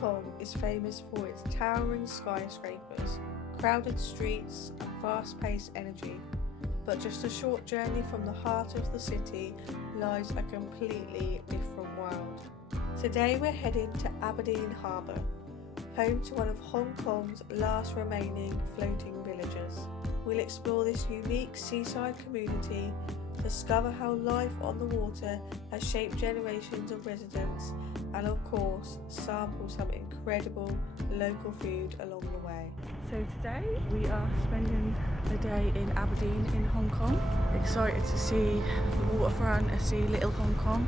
Kong is famous for its towering skyscrapers, crowded streets, and fast-paced energy. But just a short journey from the heart of the city lies a completely different world. Today we're heading to Aberdeen Harbour, home to one of Hong Kong's last remaining floating villages. We'll explore this unique seaside community, discover how life on the water has shaped generations of residents, and of course, sample some incredible local food along the way. So today we are spending the day in Aberdeen in Hong Kong. Excited to see the waterfront and see little Hong Kong.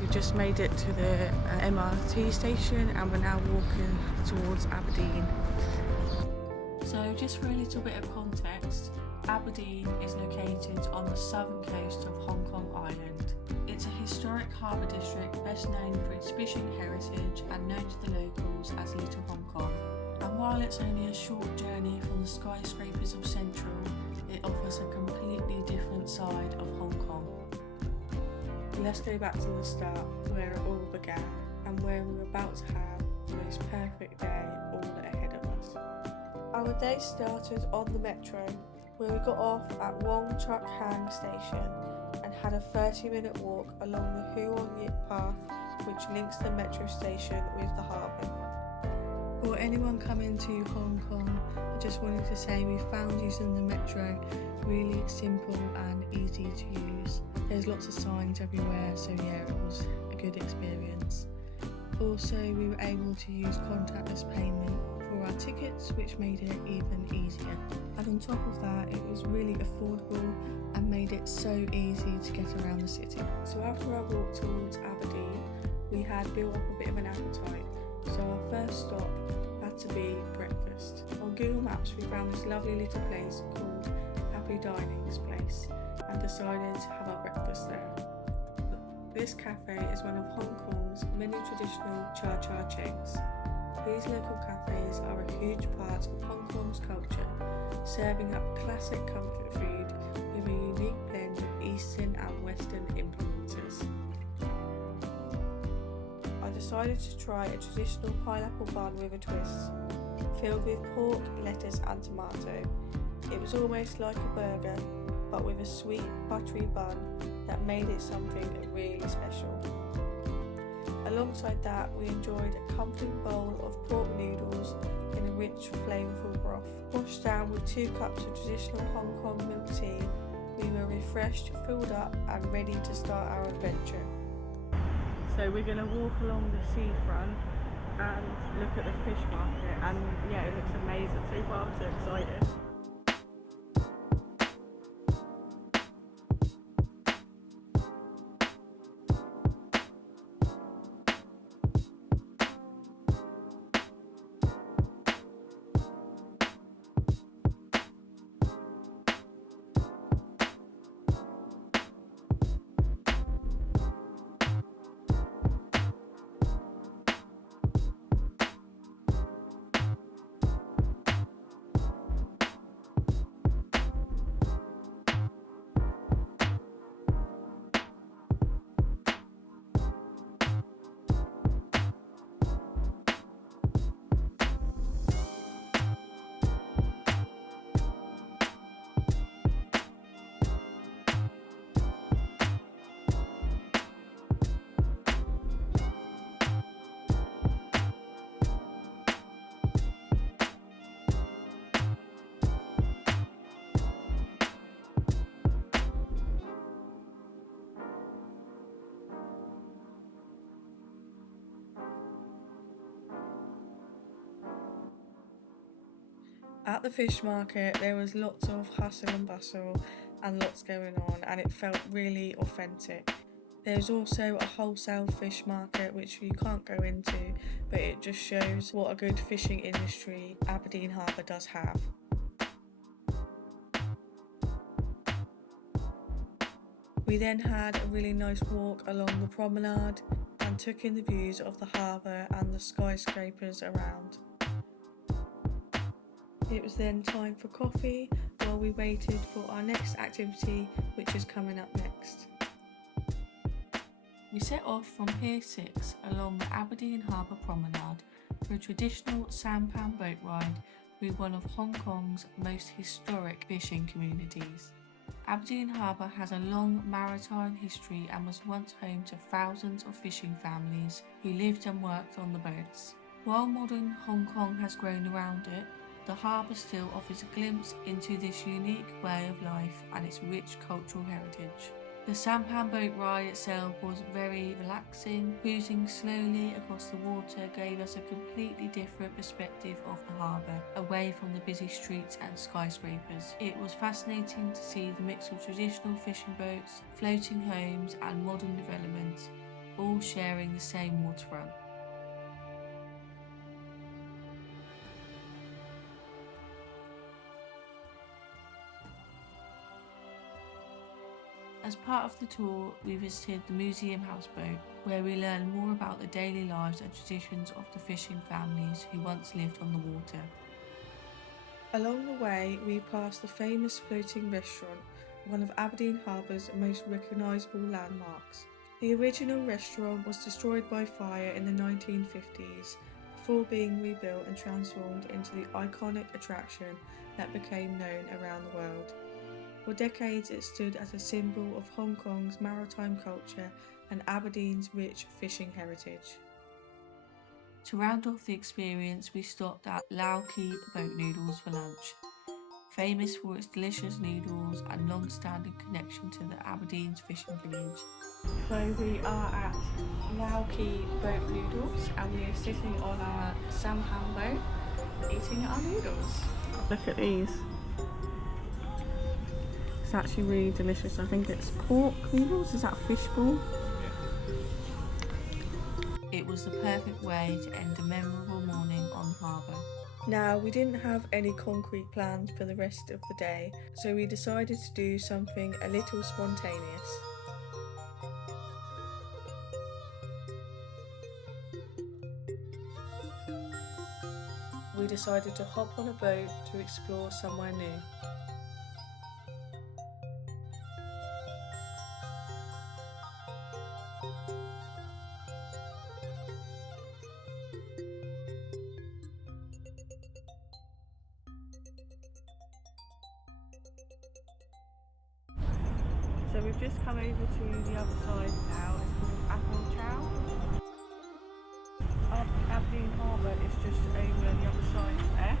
We've just made it to the MRT station and we're now walking towards Aberdeen. So just for a little bit of context, Aberdeen is located on the southern coast of Hong Kong Island. It's a historic harbour district best known for its fishing heritage and known to the locals as Little Hong Kong. And while it's only a short journey from the skyscrapers of Central, it offers a completely different side of Hong Kong. Let's go back to the start, where it all began, and where we were about to have the most perfect day all ahead of us. Our day started on the metro, where we got off at Wong Chuk Hang station and had a 30-minute walk along the Huon Yip path, which links the metro station with the harbour. For anyone coming to Hong Kong, I just wanted to say we found using the metro really simple and easy to use. There's lots of signs everywhere, so yeah, it was a good experience. Also, we were able to use contactless payment for our tickets, which made it even easier. And on top of that, it was really affordable and made it so easy to get around the city. So after our walk towards Aberdeen, we had built up a bit of an appetite. So our first stop had to be breakfast. On Google Maps, we found this lovely little place called Happy Dining's Place and decided to have our breakfast there. This cafe is one of Hong Kong's many traditional cha-cha chains. These local cafes are a huge part of Hong Kong's culture, serving up classic comfort food with a unique blend of Eastern and Western influences. I decided to try a traditional pineapple bun with a twist, filled with pork, lettuce and tomato. It was almost like a burger, but with a sweet, buttery bun that made it something really special. Alongside that, we enjoyed a comforting bowl of pork noodles in a rich, flavourful broth. Washed down with 2 cups of traditional Hong Kong milk tea, we were refreshed, filled up and ready to start our adventure. So we're going to walk along the seafront and look at the fish market, and yeah, it looks amazing so far. I'm so excited. At the fish market, there was lots of hustle and bustle and lots going on, and it felt really authentic. There's also a wholesale fish market which you can't go into, but it just shows what a good fishing industry Aberdeen Harbour does have. We then had a really nice walk along the promenade and took in the views of the harbour and the skyscrapers around. It was then time for coffee while we waited for our next activity, which is coming up next. We set off from Pier 6 along the Aberdeen Harbour Promenade for a traditional sampan boat ride through one of Hong Kong's most historic fishing communities. Aberdeen Harbour has a long maritime history and was once home to thousands of fishing families who lived and worked on the boats. While modern Hong Kong has grown around it, the harbour still offers a glimpse into this unique way of life and its rich cultural heritage. The sampan boat ride itself was very relaxing. Cruising slowly across the water gave us a completely different perspective of the harbour, away from the busy streets and skyscrapers. It was fascinating to see the mix of traditional fishing boats, floating homes and modern developments, all sharing the same waterfront. As part of the tour, we visited the Museum Houseboat, where we learned more about the daily lives and traditions of the fishing families who once lived on the water. Along the way, we passed the famous floating restaurant, one of Aberdeen Harbour's most recognisable landmarks. The original restaurant was destroyed by fire in the 1950s, before being rebuilt and transformed into the iconic attraction that became known around the world. For decades, it stood as a symbol of Hong Kong's maritime culture and Aberdeen's rich fishing heritage. To round off the experience, we stopped at Lau Key Boat Noodles for lunch, famous for its delicious noodles and long-standing connection to the Aberdeen's fishing village. So we are at Lau Key Boat Noodles and we are sitting on our sampan boat, eating our noodles. Look at these. It's actually really delicious. I think it's pork noodles. Is that fish ball? It was the perfect way to end a memorable morning on the harbour. Now, we didn't have any concrete plans for the rest of the day, so we decided to do something a little spontaneous. We decided to hop on a boat to explore somewhere new. So we've just come over to the other side now. It's called Apple Chow. Aberdeen Harbour is just over the other side there.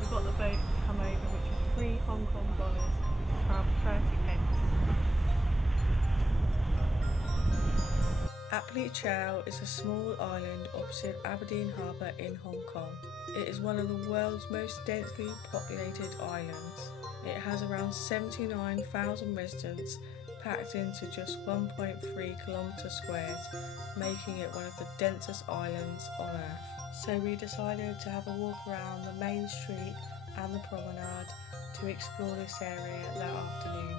We've got the boat to come over, which is $3 Hong Kong, which is about 30 pence. Apple Chow is a small island opposite Aberdeen Harbour in Hong Kong. It is one of the world's most densely populated islands. It has around 79,000 residents packed into just 1.3 kilometre squared, making it one of the densest islands on Earth. So we decided to have a walk around the main street and the promenade to explore this area that afternoon.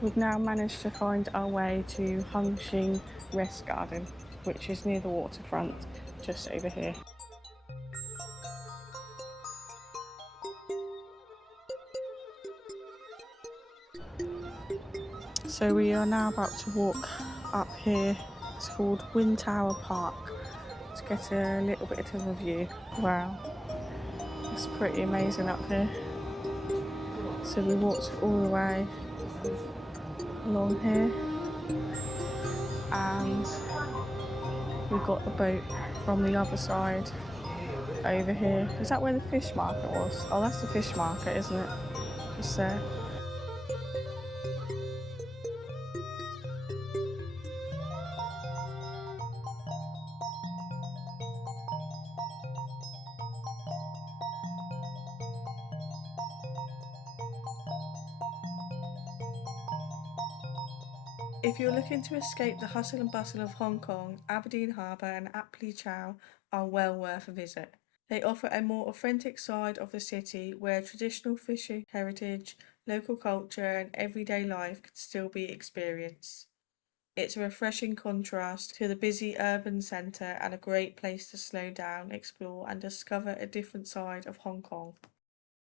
We've now managed to find our way to Hung Shing Rest Garden, which is near the waterfront, just over here. So we are now about to walk up here. It's called Wind Tower Park, to get a little bit of a view. Wow, it's pretty amazing up here. So we walked all the way along here and we got the boat from the other side over here. Is that where the fish market was? Oh, that's the fish market, isn't it? Just there. If you're looking to escape the hustle and bustle of Hong Kong, Aberdeen Harbour and Apple Chow are well worth a visit. They offer a more authentic side of the city where traditional fishing heritage, local culture and everyday life can still be experienced. It's a refreshing contrast to the busy urban centre and a great place to slow down, explore, and discover a different side of Hong Kong.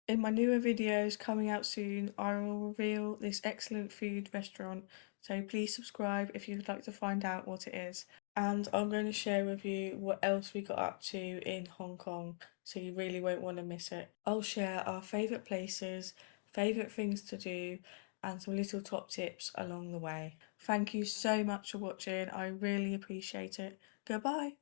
In my newer videos coming out soon, I will reveal this excellent food restaurant, so please subscribe if you would like to find out what it is. And I'm going to share with you what else we got up to in Hong Kong, so you really won't want to miss it. I'll share our favourite places, favourite things to do, and some little top tips along the way. Thank you so much for watching, I really appreciate it. Goodbye!